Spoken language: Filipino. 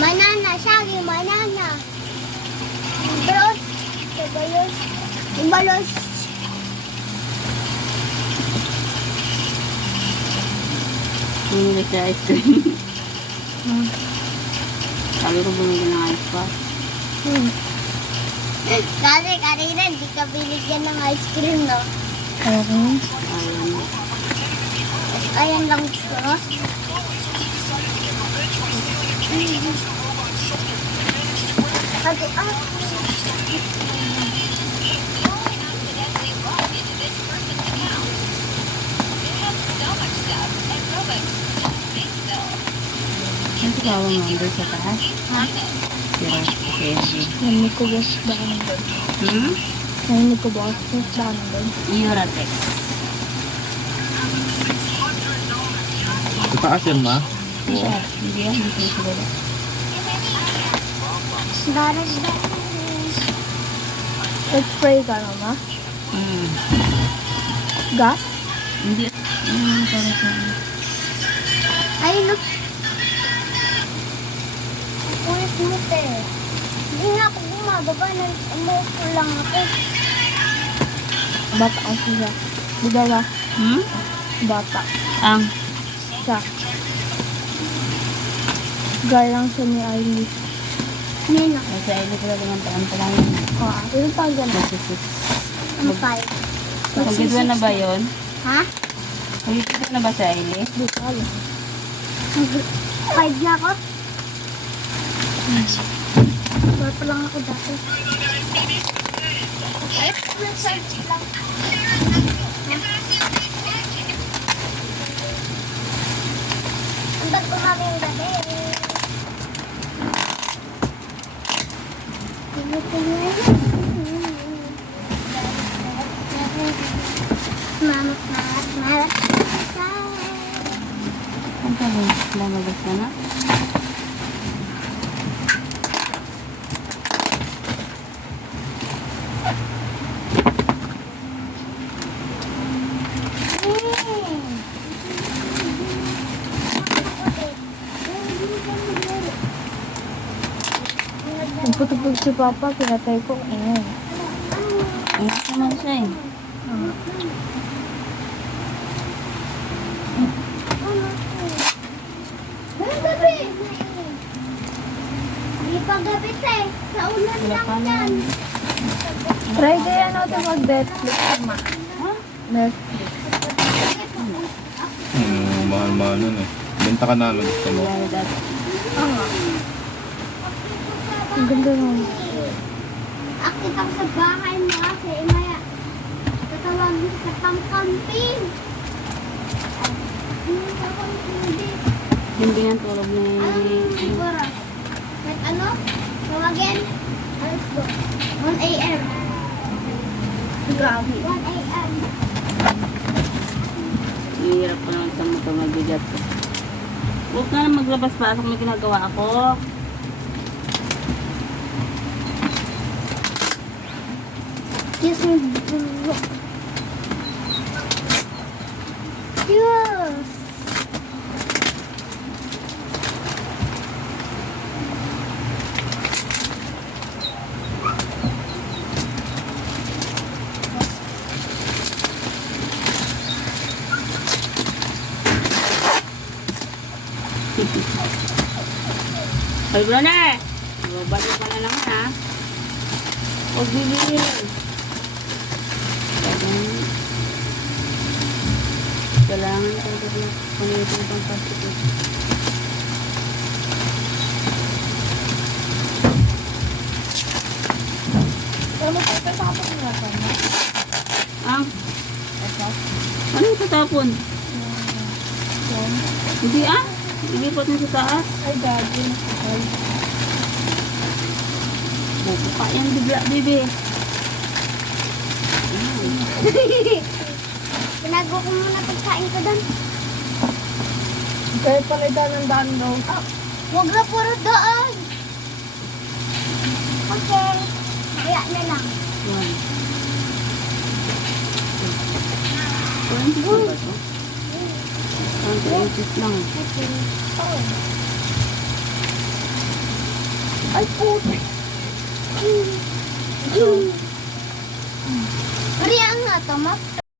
Manana, sagi, manana. Bros, balos, balos. Bumili siya ice cream. Sabi ko bumili ng ice pop. Kasi kanina, hindi ka binigyan ng ice cream, no? Ayun. Ayan lang gusto mo. Sabi, Ano sa bawang number sa taas? Ha? Sira. Okay. Narinig ko boss ba ka nandun? Narinig ko boss ba ka nandun? Iyuratex. Sa taas yan, ma? Hindi siya. Hindi yan. Hindi siya siguro. Daras ba? Nag-spray ka na ma? Gas? Hindi. Para sa... Ayun, no? Ulit mo, te. Hindi nga ako bumababa. Umupo lang ako. Bata kasi siya. Dalawa. Bata. Ang... Siya. Galang siya ni Aileen. Ngayon ako. Sa ili ko lang ang taon pa lang yun. Ilan taon ka na? Nagsisis. Ang five. Pagkidwa na ba yun? Ha? Pagkidwa na ba sa ili? Di ko alam. Five na ako? Wala pa lang ako dati. Ay, research lang. Ang bag ko kami yung gabi. Mamat. Ang tabi. Lamabas ka na? Nagputupag si Papa, pinatay ko. Ayan. Ingat naman siya eh. Gabi. Hindi pa gabi eh. Sa ulan Wala lang pa na. yan. Try kaya natin mag-Netflix, ma. Netflix. Mahal-mahal nun eh. Benta ka namin. Gusto mo? Wala na dati. Ang ganda nun. Akit ako sa bahay mo kasi maya. Tatawagin sa pang-camping. Hindi nga tulog ni... Anong siguro? Like ano? Tawagin? Alas ko. 1 a.m. Grabe. 1 a.m. Hirap ko naman sa motor mag-bigat ko. Huwag ka na maglabas pa. May ginagawa ako. Kiss me. Yes. Ay, brother! Babalik ka na naman, ha? Huwag bilhin. Kailangan ko ito punitin pang plastic. Pero mo tayo tapos ng lasa mo. Ang? Ano yung tatapon? Yan. Hindi, ilipot mo sa taas. Ay, daddy. Ay. Buka yan bigla, bibi. Tinago ko muna pagkain ko doon. Kaya palitan ng daan daw. Huwag na puro doon. Okay. Kaya na lang. Yan. 20 ba ito? 20 inches lang. Okay. Oh. Ay, puto. Riyan nga to, ma.